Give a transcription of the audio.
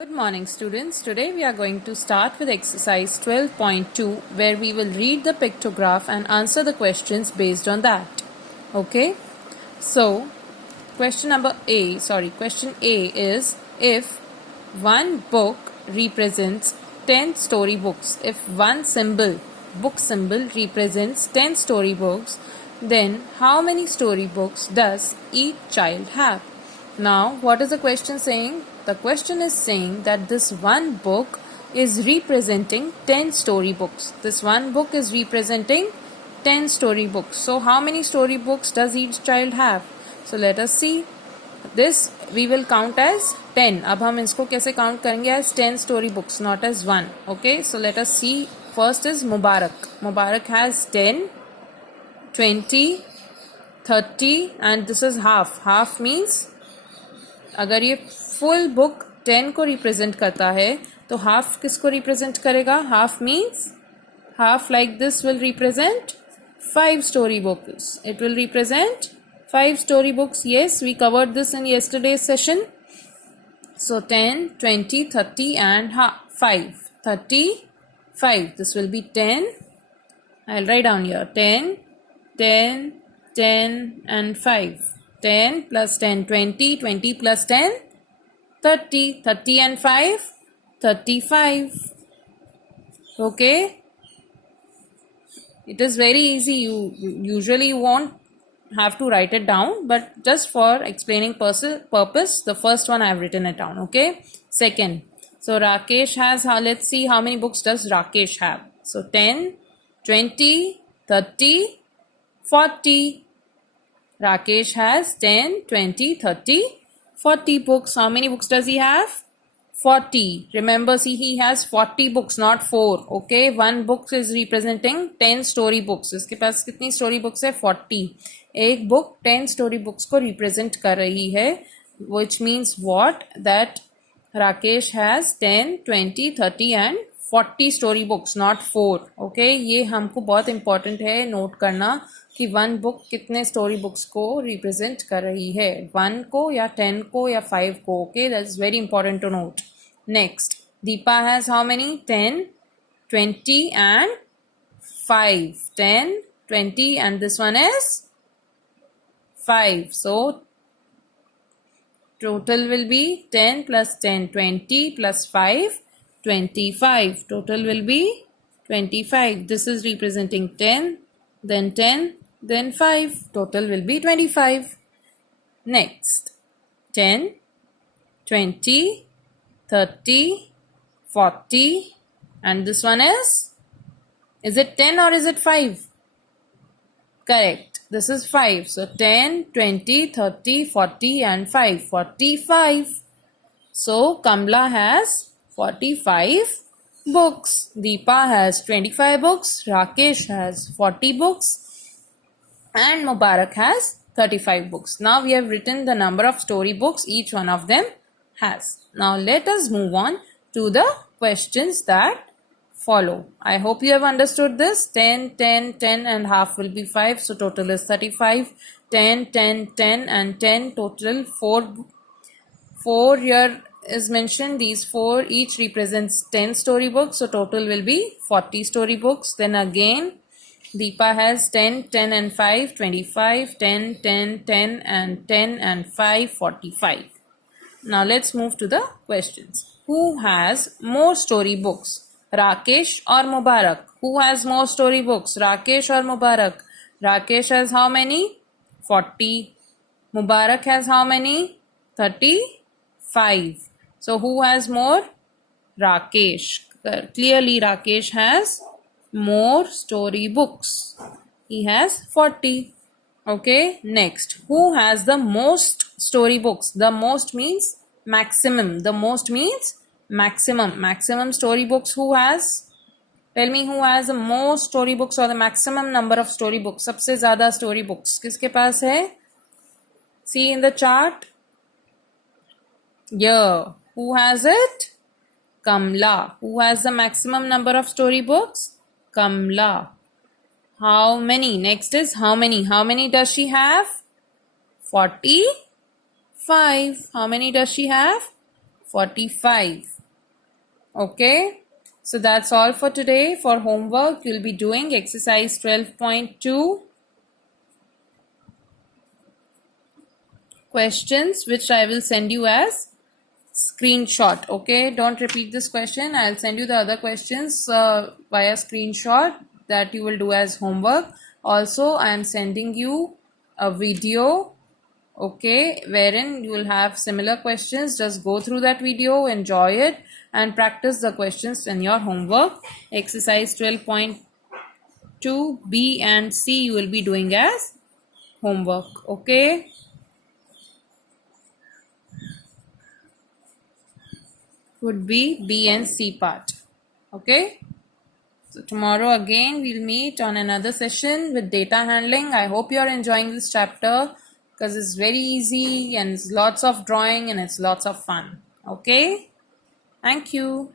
Good morning, students. Today we are going to start with exercise 12.2 where we will read the pictograph and answer the questions based on that. Okay? So, question A is if one book represents 10 storybooks, if one book symbol represents 10 storybooks, then how many storybooks does each child have? Now, what is the question saying? The question is saying that this one book is representing 10 storybooks. This one book is representing 10 storybooks. So, how many storybooks does each child have? So, let us see. This we will count as 10. अब हम इसको कैसे count करेंगे as 10 storybooks, not as 1. Okay, so let us see. First is Mubarak. Mubarak has 10, 20, 30 and this is half. Half means अगर ये full book 10 को represent करता है तो हाफ किसको रिप्रेजेंट करेगा? Half means half like this will represent 5 story books. It will represent 5 story books. Yes, we covered this in yesterday's session. So 10, 20, 30 and 5. 35. This will be 10. I'll write down here 10, 10, 10 and 5. 10 plus 10, 20, 20 plus 10, 30, 30 and 5, 35. Okay. It is very easy. You usually won't have to write it down, but just for explaining purpose, the first one I have written it down. Okay. Second. So Rakesh has, let's see how many books does Rakesh have. So 10, 20, 30, 40. Rakesh has 10, 20, 30, 40 books. How many books does he have? 40. Remember, see, he has 40 books, not 4. Okay, one book is representing 10 story books. इसके पास कितनी story books है? 40. एक book 10 story books को represent कर रही है, which means what? That Rakesh has 10, 20, 30 and 40 story books, not 4. Okay, ये हमको बहुत important है note करना कि वन बुक कितने स्टोरी बुक्स को रिप्रेजेंट कर रही है, 1 को या 10 को या 5 को. Okay, that is very important to note. Next, Deepa has how many? 10, 20 and 5. 10, 20 एंड this one is 5. So total will be 10 plus 10, 20 plus 5, 25. Total will be 25. This is representing 10, then 10, then 5. Total will be 25. Next, 10, 20, 30, 40 and this one is it 10 or is it 5? Correct. This is 5. So 10, 20, 30, 40 and 5. 45. So Kamla has 45 books. Deepa has 25 books. Rakesh has 40 books. And Mubarak has 35 books. Now we have written the number of story books each one of them has. Now let us move on to the questions that follow. I hope you have understood this. 10, 10, 10 and half will be 5. So total is 35. 10, 10, 10 and 10. Total 4 here is mentioned. These 4 each represents 10 story books. So total will be 40 story books. Then again, Deepa has 10, 10 and 5, 25, 10, 10, 10 and 5, 45. Now let's move to the questions. Who has more story books? Rakesh or Mubarak? Who has more story books? Rakesh or Mubarak? Rakesh has how many? 40. Mubarak has how many? 35. So who has more? Rakesh. Clearly Rakesh has more story books. He has 40. Okay, next. Who has the most story books? The most means maximum. The most means maximum. Maximum story books who has? Tell me who has the most story books or the maximum number of story books. सबसे ज़्यादा story books किसके पास है? See in the chart. Yeah. Who has it? Kamla. Who has the maximum number of story books? Kamla. How many? Next is how many? How many does she have? 45. How many does she have? 45. Okay, so that's all for today. For homework, you'll be doing exercise 12.2 questions, which I will send you as screenshot. Okay, don't repeat this question. I'll send you the other questions via screenshot that you will do as homework. Also, I am sending you a video, okay, wherein you will have similar questions. Just go through that video, enjoy it, and practice the questions in your homework. Exercise 12.2 B and C you will be doing as homework. Okay, would be B and C part. Okay, so tomorrow again we'll meet on another session with data handling. I hope you are enjoying this chapter because it's very easy and it's lots of drawing and it's lots of fun. Okay, thank you.